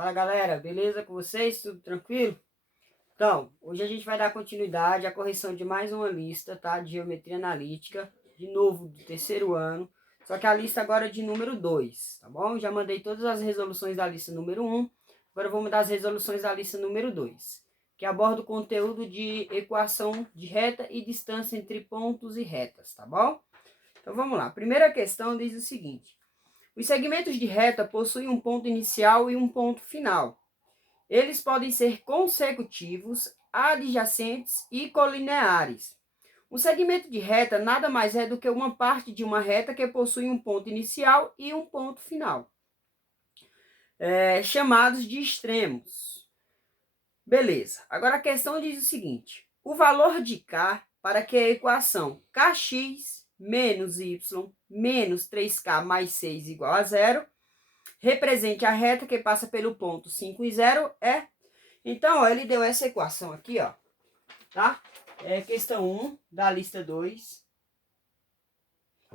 Fala galera, beleza com vocês? Tudo tranquilo? Então, hoje a gente vai dar continuidade à correção de mais uma lista, tá? De geometria analítica, de novo, do terceiro ano. Só que a lista agora é de número 2, tá bom? Já mandei todas as resoluções da lista número 1. Agora eu vou mudar as resoluções da lista número 2, que aborda o conteúdo de equação de reta e distância entre pontos e retas, tá bom? Então vamos lá. A primeira questão diz o seguinte: os segmentos de reta possuem um ponto inicial e um ponto final. Eles podem ser consecutivos, adjacentes e colineares. Um segmento de reta nada mais é do que uma parte de uma reta que possui um ponto inicial e um ponto final, chamados de extremos. Beleza. Agora a questão diz o seguinte: o valor de K para que a equação Kx menos y menos 3K mais 6 igual a zero represente a reta que passa pelo ponto 5 e 0 é. Então, ó, ele deu essa equação aqui, ó, tá? É questão 1 da lista 2.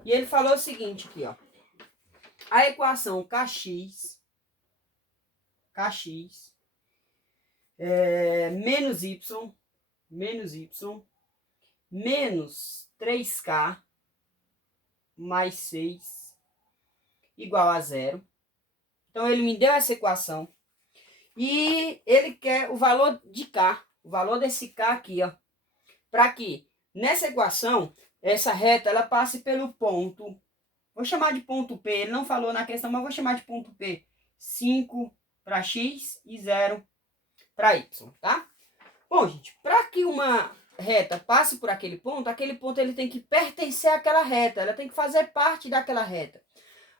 E ele falou o seguinte aqui, ó. A equação Kx menos y menos 3K mais 6 igual a zero. Então, ele me deu essa equação. E ele quer o valor de K, o valor desse K aqui, ó. Para que nessa equação, essa reta, ela passe pelo ponto, vou chamar de ponto P, ele não falou na questão, mas vou chamar de ponto P. 5 para X e 0 para Y, tá? Bom, gente, para que uma reta passe por aquele ponto ele tem que pertencer àquela reta, ela tem que fazer parte daquela reta.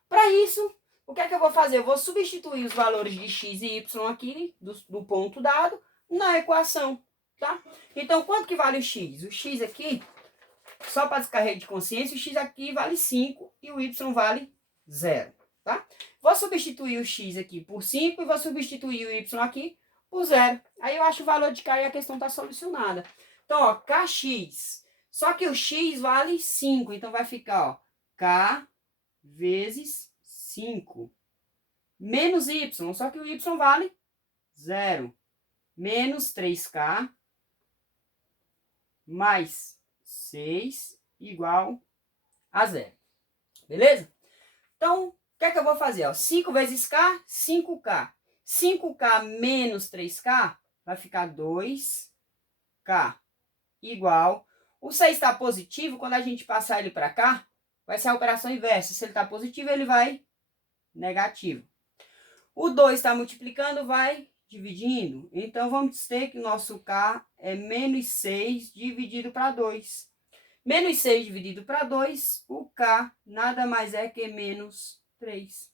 Para isso, o que é que eu vou fazer? Eu vou substituir os valores de x e y aqui, do ponto dado, na equação, tá? Então, quanto que vale o x? O x aqui, só para descarregar de consciência, o x aqui vale 5 e o y vale 0, tá? Vou substituir o x aqui por 5 e vou substituir o y aqui por 0. Aí eu acho o valor de K e a questão está solucionada. Então, ó, Kx, só que o x vale 5, então vai ficar, ó, K vezes 5 menos y, só que o y vale 0, menos 3K mais 6 igual a 0. Beleza? Então, o que é que eu vou fazer? Ó, 5 vezes K, 5K. 5K menos 3K vai ficar 2K igual. O 6 está positivo, quando a gente passar ele para cá, vai ser a operação inversa. Se ele está positivo, ele vai negativo. O 2 está multiplicando, vai dividindo. Então, vamos ter que o nosso K é menos 6 dividido para 2. Menos 6 dividido para 2, o K nada mais é que menos 3.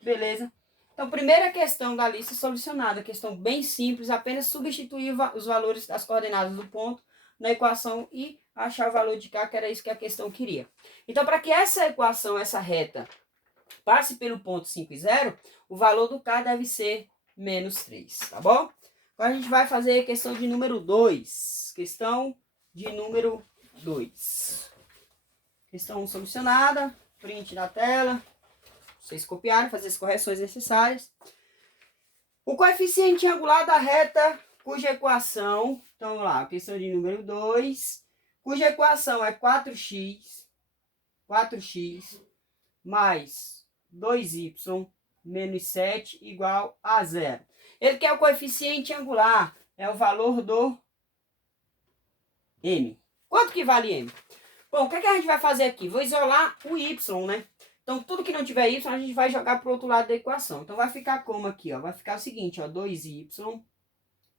Beleza? Então, primeira questão da lista solucionada. Questão bem simples, apenas substituir os valores das coordenadas do ponto na equação e achar o valor de K, que era isso que a questão queria. Então, para que essa equação, essa reta, passe pelo ponto 5 e 0, o valor do K deve ser menos 3, tá bom? Agora a gente vai fazer a questão de número 2. Questão de número 2. Questão solucionada, print na tela. Vocês copiaram, fazer as correções necessárias. O coeficiente angular da reta cuja equação, então vamos lá, questão de número 2, cuja equação é 4x mais 2y menos 7 igual a 0. Ele quer o coeficiente angular, é o valor do m. Quanto que vale m? Bom, o que a gente vai fazer aqui? Vou isolar o y, né? Então, tudo que não tiver y, a gente vai jogar para o outro lado da equação. Então, vai ficar como aqui, ó? Vai ficar o seguinte, ó, 2y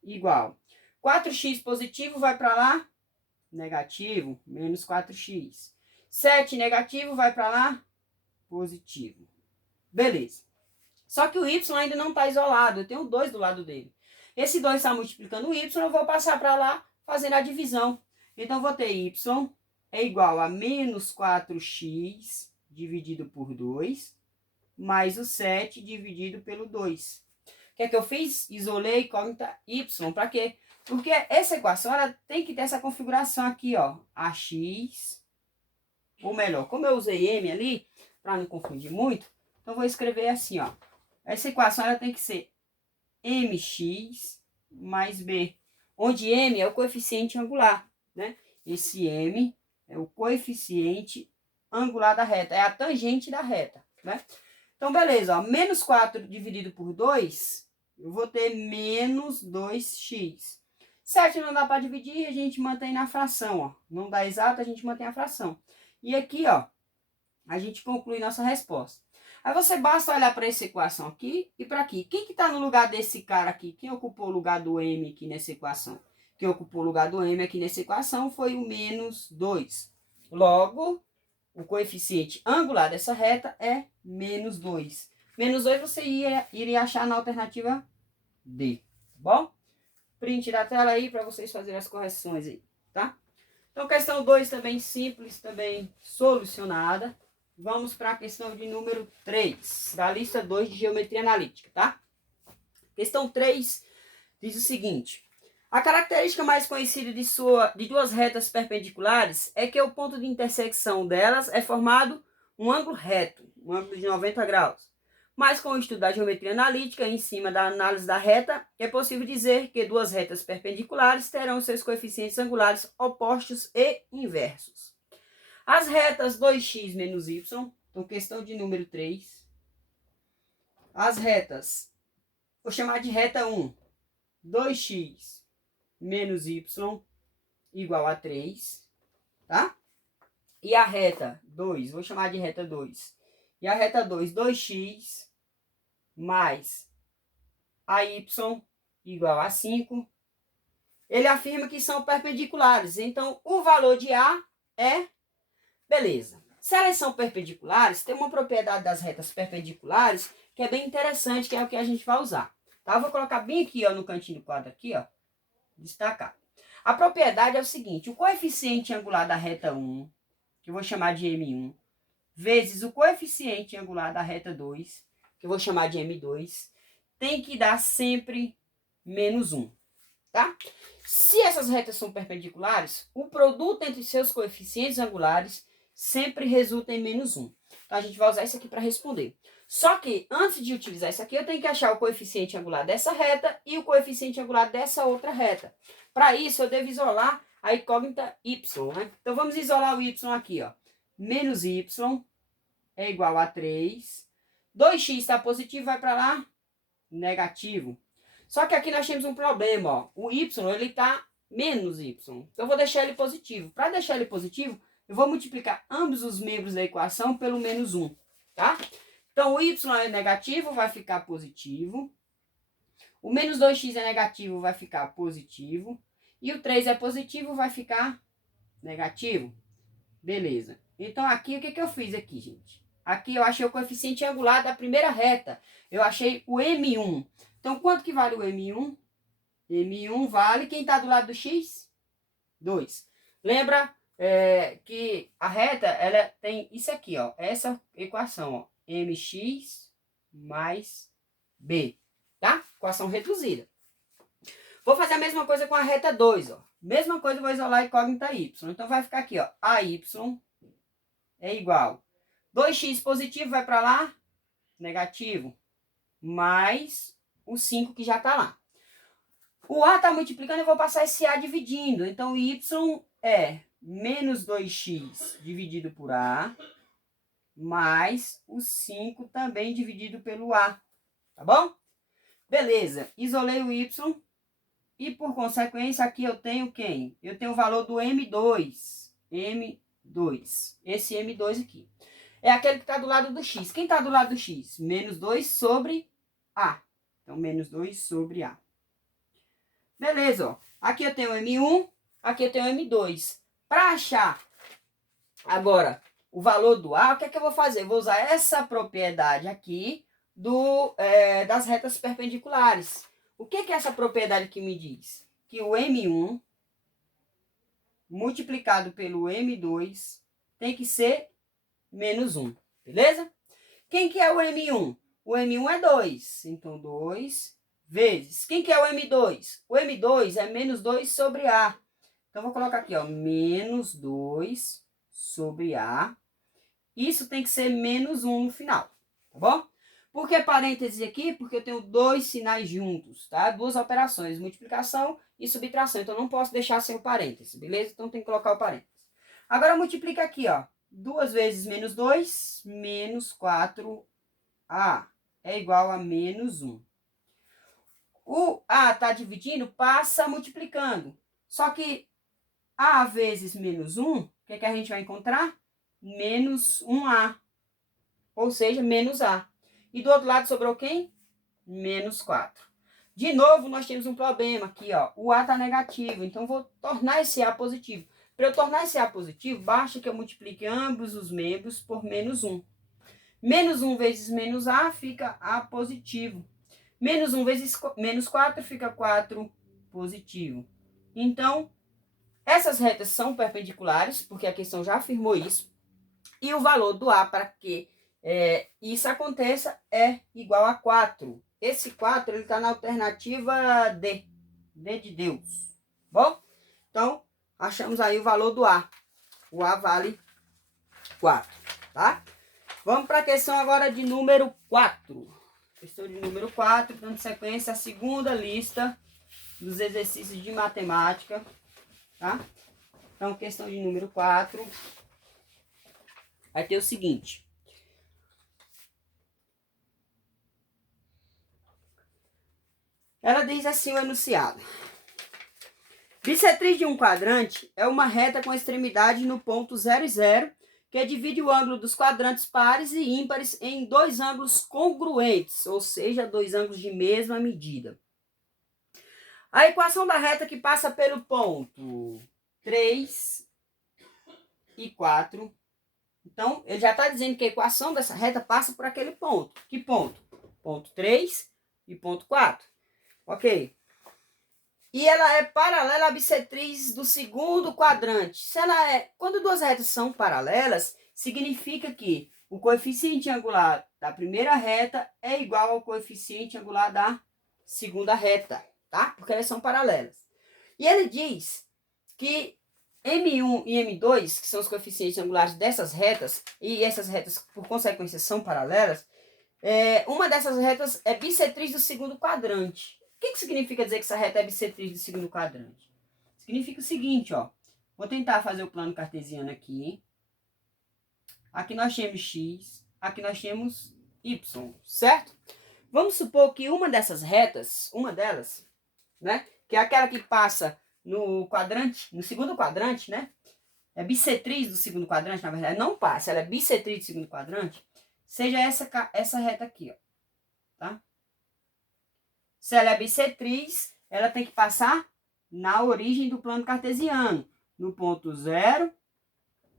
igual 4x positivo vai para lá, negativo, menos 4x. 7 negativo vai para lá, positivo. Beleza. Só que o y ainda não está isolado, eu tenho 2 do lado dele. Esse 2 está multiplicando o y, eu vou passar para lá fazendo a divisão. Então, vou ter y é igual a menos 4x dividido por 2, mais o 7 dividido pelo 2. O que é que eu fiz? Isolei incógnita y. Para quê? Porque essa equação ela tem que ter essa configuração aqui, ó. AX, ou melhor, como eu usei m ali, para não confundir muito, então vou escrever assim, ó. essa equação ela tem que ser mx mais b, onde m é o coeficiente angular, né? Esse m é o coeficiente angular da reta, é a tangente da reta, né? Então, beleza, ó, menos 4 dividido por 2, eu vou ter menos 2x. 7 não dá para dividir, a gente mantém na fração, ó. Não dá exato, a gente mantém a fração. E aqui, ó, a gente conclui nossa resposta. Aí você basta olhar para essa equação aqui e para aqui. Quem que está no lugar desse cara aqui? Quem ocupou o lugar do m aqui nessa equação? Quem ocupou o lugar do m aqui nessa equação foi o menos 2. Logo, o coeficiente angular dessa reta é menos 2. Menos 2 você iria achar na alternativa D, tá bom? Print da tela aí para vocês fazerem as correções aí, tá? Então, questão 2 também simples, também solucionada. Vamos para a questão de número 3, da lista 2 de geometria analítica, tá? Questão 3 diz o seguinte: a característica mais conhecida de duas retas perpendiculares é que o ponto de intersecção delas é formado um ângulo reto, um ângulo de 90 graus. Mas com o estudo da geometria analítica, em cima da análise da reta, é possível dizer que duas retas perpendiculares terão seus coeficientes angulares opostos e inversos. As retas 2x menos y, então questão de número 3. As retas, vou chamar de reta 1, 2x menos y igual a 3, tá? E a reta 2, vou chamar de reta 2. E a reta 2, 2x mais a y igual a 5. Ele afirma que são perpendiculares, então o valor de A é... Beleza. Se elas são perpendiculares, tem uma propriedade das retas perpendiculares que é bem interessante, que é o que a gente vai usar. Tá? Eu vou colocar bem aqui, ó, no cantinho do quadro aqui, ó, destacar. A propriedade é o seguinte: o coeficiente angular da reta 1, que eu vou chamar de M1, vezes o coeficiente angular da reta 2, que eu vou chamar de M2, tem que dar sempre menos 1, tá? Se essas retas são perpendiculares, o produto entre seus coeficientes angulares sempre resulta em menos 1. Então, a gente vai usar isso aqui para responder. Só que, antes de utilizar isso aqui, eu tenho que achar o coeficiente angular dessa reta e o coeficiente angular dessa outra reta. Para isso, eu devo isolar a incógnita y, né? Então, vamos isolar o y aqui, ó. Menos y é igual a 3. 2x está positivo, vai para lá, negativo. Só que aqui nós temos um problema, ó. O y, ele está menos y. Então, eu vou deixar ele positivo. Para deixar ele positivo, eu vou multiplicar ambos os membros da equação pelo menos 1, tá? Então, o y é negativo, vai ficar positivo. O menos 2x é negativo, vai ficar positivo. E o 3 é positivo, vai ficar negativo. Beleza. Então, aqui, o que, que eu fiz aqui, gente? Aqui eu achei o coeficiente angular da primeira reta. Eu achei o M1. Então, quanto que vale o M1? M1 vale, quem está do lado do x? 2. Lembra que a reta, ela tem isso aqui, ó. Essa equação, ó. Mx mais b, tá? Equação reduzida. Vou fazer a mesma coisa com a reta 2, ó. Mesma coisa, vou isolar a incógnita y. Então, vai ficar aqui, ó. AY é igual. 2x positivo vai para lá, negativo, mais o 5 que já está lá. O A está multiplicando, eu vou passar esse A dividindo. Então, y é menos 2x dividido por A, mais o 5 também dividido pelo A. Tá bom? Beleza. Isolei o y. E, por consequência, aqui eu tenho quem? Eu tenho o valor do M2. M2. Esse M2 aqui. É aquele que está do lado do x. Quem está do lado do x? Menos 2 sobre A. Então, menos 2 sobre A. Beleza, ó. Aqui eu tenho M1, aqui eu tenho M2. Para achar agora o valor do A, o que é que eu vou fazer? Eu vou usar essa propriedade aqui das retas perpendiculares. O que é essa propriedade que me diz? Que o M1 multiplicado pelo M2 tem que ser menos 1, beleza? Quem que é o M1? O M1 é 2, então 2 vezes. Quem que é o M2? O M2 é menos 2 sobre A. Então, vou colocar aqui, ó, menos 2 sobre A. Isso tem que ser menos 1 no final, tá bom? Por que parênteses aqui? Porque eu tenho dois sinais juntos, tá? Duas operações, multiplicação e subtração. Então, eu não posso deixar sem o parênteses, beleza? Então, tem que colocar o parênteses. Agora, multiplica aqui, ó. 2 vezes menos 2, menos 4A. É igual a menos 1. O A está dividindo, passa multiplicando. Só que A vezes menos 1, o que a gente vai encontrar? Menos 1A. Ou seja, menos A. E do outro lado sobrou quem? Menos 4. De novo, nós temos um problema aqui, ó. O A está negativo, então vou tornar esse A positivo. Para eu tornar esse A positivo, basta que eu multiplique ambos os membros por menos 1. Menos 1 vezes menos A fica A positivo. Menos 1 vezes menos 4 fica 4 positivo. Então, essas retas são perpendiculares, porque a questão já afirmou isso. E o valor do A para que isso aconteça é igual a 4. Esse 4 está na alternativa D. D de Deus. Bom? Então, achamos aí o valor do A. O A vale 4, tá? Vamos para a questão agora de número 4. Questão de número 4, dando sequência à segunda lista dos exercícios de matemática, tá? Então, questão de número 4 vai ter o seguinte. Ela diz assim o enunciado. Bissetriz de um quadrante é uma reta com extremidade no ponto 0 e 0, que divide o ângulo dos quadrantes pares e ímpares em dois ângulos congruentes, ou seja, dois ângulos de mesma medida. A equação da reta que passa pelo ponto 3 e 4. Então, ele já está dizendo que a equação dessa reta passa por aquele ponto. Que ponto? Ponto 3 e ponto 4. Ok. E ela é paralela à bissetriz do segundo quadrante. Quando duas retas são paralelas, significa que o coeficiente angular da primeira reta é igual ao coeficiente angular da segunda reta, tá? Porque elas são paralelas. E ele diz que M1 e M2, que são os coeficientes angulares dessas retas, e essas retas, por consequência, são paralelas, uma dessas retas é bissetriz do segundo quadrante. O que significa dizer que essa reta é bissetriz do segundo quadrante? Significa o seguinte, ó. Vou tentar fazer o plano cartesiano aqui, hein? Aqui nós temos X, aqui nós temos Y, certo? Vamos supor que uma dessas retas, uma delas, né? Que é aquela que passa no quadrante, no segundo quadrante, né? É bissetriz do segundo quadrante, na verdade, não passa, ela é bissetriz do segundo quadrante, seja essa reta aqui, ó, tá? Se ela é bissetriz, ela tem que passar na origem do plano cartesiano, no ponto 0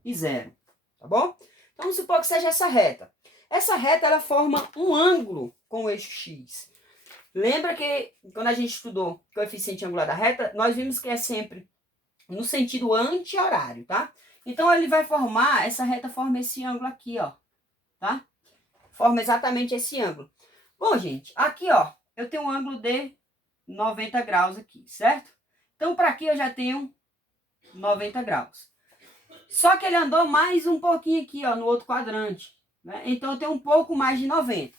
e 0, tá bom? Então, vamos supor que seja essa reta. Essa reta, ela forma um ângulo com o eixo X. Lembra que, quando a gente estudou o coeficiente angular da reta, nós vimos que é sempre no sentido anti-horário, tá? Então, ele vai formar, essa reta forma esse ângulo aqui, ó, tá? Forma exatamente esse ângulo. Bom, gente, aqui, ó, eu tenho um ângulo de 90 graus aqui, certo? Então, para aqui eu já tenho 90 graus. Só que ele andou mais um pouquinho aqui, ó, no outro quadrante, né? Então, eu tenho um pouco mais de 90.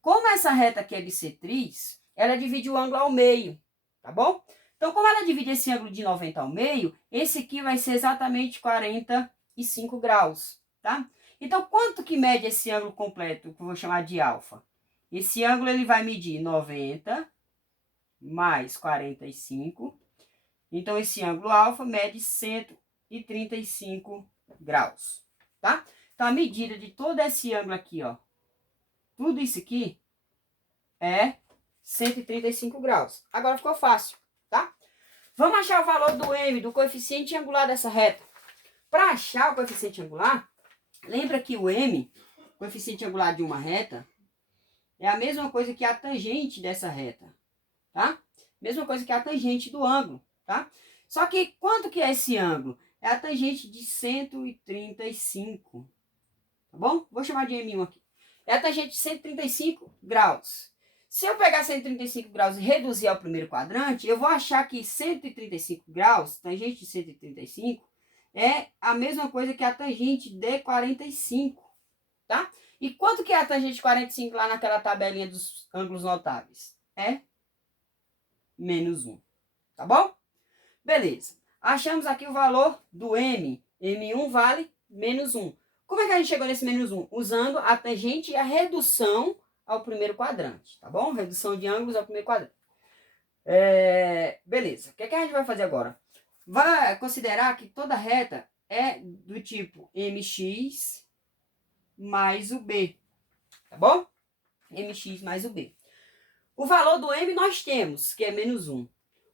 Como essa reta aqui é bissetriz, ela divide o ângulo ao meio, tá bom? Então, como ela divide esse ângulo de 90 ao meio, esse aqui vai ser exatamente 45 graus, tá? Então, quanto que mede esse ângulo completo, que eu vou chamar de alfa? Esse ângulo ele vai medir 90 mais 45. Então, esse ângulo alfa mede 135 graus, tá? Então, a medida de todo esse ângulo aqui, ó, tudo isso aqui é 135 graus. Agora ficou fácil, tá? Vamos achar o valor do M, do coeficiente angular dessa reta. Para achar o coeficiente angular, lembra que o M, coeficiente angular de uma reta, é a mesma coisa que a tangente dessa reta, tá? Mesma coisa que a tangente do ângulo, tá? Só que quanto que é esse ângulo? É a tangente de 135, tá bom? Vou chamar de M1 aqui. É a tangente de 135 graus. Se eu pegar 135 graus e reduzir ao primeiro quadrante, eu vou achar que 135 graus, tangente de 135, é a mesma coisa que a tangente de 45, tá? E quanto que é a tangente de 45 lá naquela tabelinha dos ângulos notáveis? É menos 1. Tá bom? Beleza. Achamos aqui o valor do M. M1 vale menos 1. Como é que a gente chegou nesse menos 1? Usando a tangente e a redução ao primeiro quadrante. Tá bom? Redução de ângulos ao primeiro quadrante. Beleza. O que a gente vai fazer agora? Vai considerar que toda reta é do tipo mx mais o b. Tá bom? Mx mais o b. O valor do m nós temos, que é menos 1.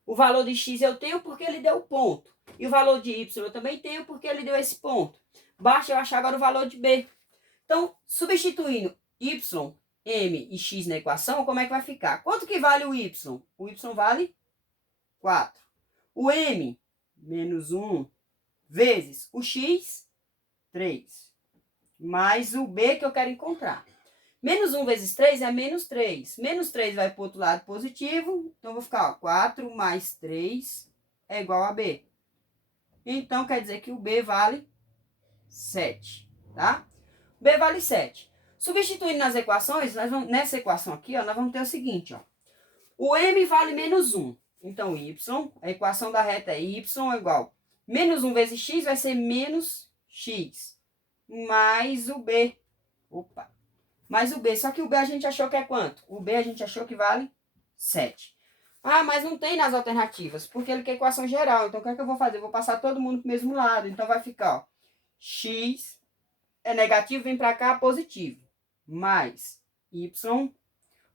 O valor de x eu tenho porque ele deu o ponto. E o valor de y eu também tenho porque ele deu esse ponto. Basta eu achar agora o valor de b. Então, substituindo y, m e x na equação, como é que vai ficar? Quanto que vale o y? O y vale 4. O m, menos 1, vezes o x, 3. Mais o b que eu quero encontrar. Menos 1 vezes 3 é menos 3. Menos 3 vai para o outro lado positivo. Então, vou ficar, ó, 4 mais 3 é igual a B. Então, quer dizer que o B vale 7, tá? B vale 7. Substituindo nas equações, nessa equação aqui, ó, nós vamos ter o seguinte, ó. O M vale menos 1. Então, Y, a equação da reta é Y é igual. Menos 1 vezes X vai ser menos X. Mais o B. Opa! Mais o B. Só que o B a gente achou que é quanto? O B a gente achou que vale 7. Ah, mas não tem nas alternativas, porque ele quer equação geral. Então, o que é que eu vou fazer? Eu vou passar todo mundo para o mesmo lado. Então, vai ficar, ó, x é negativo, vem para cá, positivo. Mais y.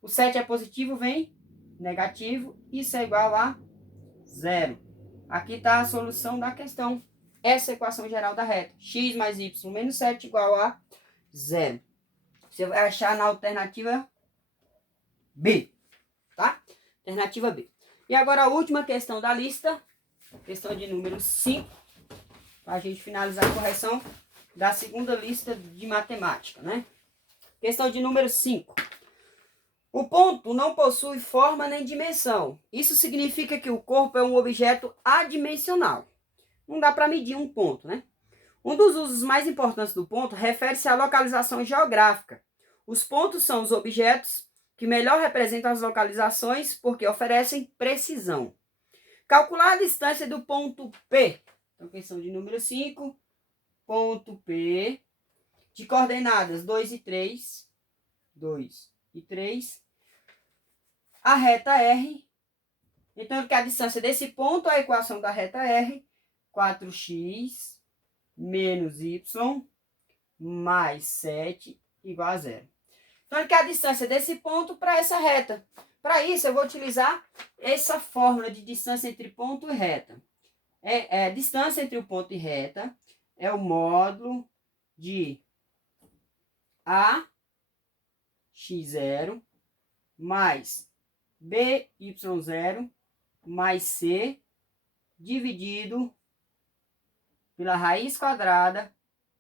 O 7 é positivo, vem negativo. Isso é igual a 0. Aqui está a solução da questão. Essa é a equação geral da reta. X mais y menos 7 igual a 0. Você vai achar na alternativa B, tá? Alternativa B. E agora a última questão da lista, questão de número 5, para a gente finalizar a correção da segunda lista de matemática, né? Questão de número 5. O ponto não possui forma nem dimensão. Isso significa que o corpo é um objeto adimensional. Não dá para medir um ponto, né? Um dos usos mais importantes do ponto refere-se à localização geográfica. Os pontos são os objetos que melhor representam as localizações porque oferecem precisão. Calcular a distância do ponto P. Então, questão de número 5. Ponto P de coordenadas 2 e 3. 2 e 3. A reta R. Então, que a distância desse ponto, a equação da reta R, 4x menos y mais 7 igual a 0. Então, ele quer a distância desse ponto para essa reta. Para isso, eu vou utilizar essa fórmula de distância entre ponto e reta. Distância entre o ponto e reta é o módulo de AX0 mais BY0 mais C dividido pela raiz quadrada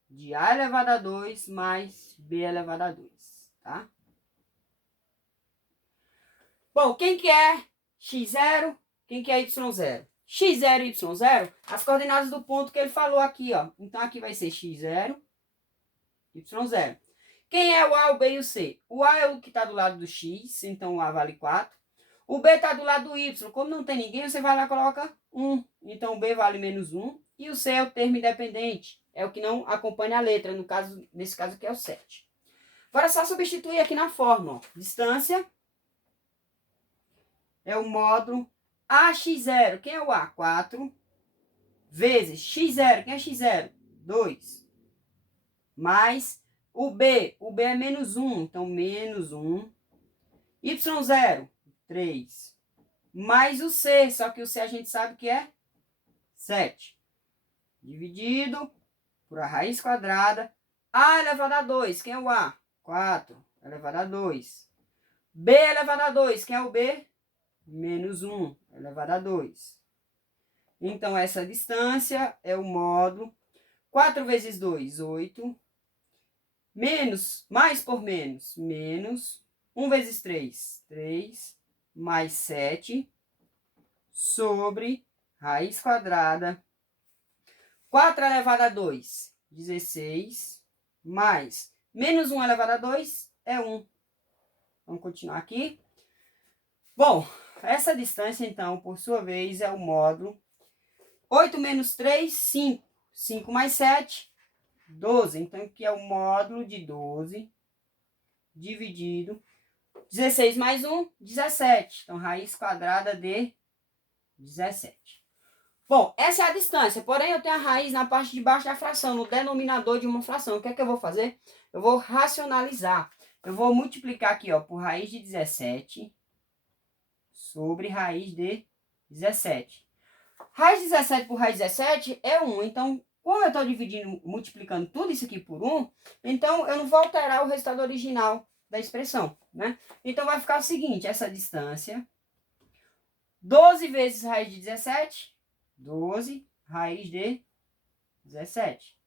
de A elevado a 2 mais B elevado a 2, tá? Bom, quem que é x0? Quem que é y0? x0 e y0, as coordenadas do ponto que ele falou aqui, ó. Então, aqui vai ser x0, y0. Quem é o A, o B e o C? O A é o que está do lado do x, então o A vale 4. O B está do lado do y. Como não tem ninguém, você vai lá e coloca 1. Então, o B vale menos 1. E o C é o termo independente. É o que não acompanha a letra. Nesse caso aqui é o 7. Agora, é só substituir aqui na fórmula. Ó. Distância é o módulo AX0. Quem é o A? 4. Vezes x0. Quem é x0? 2. Mais o B. O B é menos 1. Então, menos 1. Y0. 3. Mais o C. Só que o C a gente sabe que é 7. Dividido por a raiz quadrada. A elevado a 2. Quem é o A? 4 elevado a 2. B elevado a 2. Quem é o B? Menos 1 elevado a 2. Então, essa distância é o módulo. 4 vezes 2, 8. Menos, mais por menos, menos. 1 vezes 3, 3. Mais 7. Sobre raiz quadrada. 4 elevado a 2, 16. Mais Menos 1 elevado a 2 é 1. Vamos continuar aqui. Bom, essa distância, então, por sua vez, é o módulo 8 menos 3, 5. 5 mais 7, 12. Então, aqui é o módulo de 12 dividido 16 mais 1, 17. Então, raiz quadrada de 17. Bom, essa é a distância. Porém, eu tenho a raiz na parte de baixo da fração, no denominador de uma fração. O que é que eu vou fazer? Eu vou racionalizar. Eu vou multiplicar aqui, ó, por raiz de 17 sobre raiz de 17. Raiz de 17 por raiz de 17 é 1. Então, como eu estou dividindo, multiplicando tudo isso aqui por 1, então eu não vou alterar o resultado original da expressão, né? Então, vai ficar o seguinte, essa distância, 12 vezes raiz de 17, 12, raiz de 17.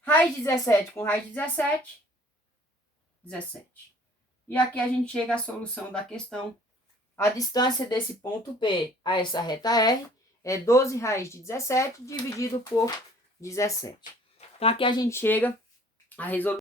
Raiz de 17 com raiz de 17, 17. E aqui a gente chega à solução da questão. A distância desse ponto P a essa reta R é 12 raiz de 17 dividido por 17. Então, aqui a gente chega a resolução.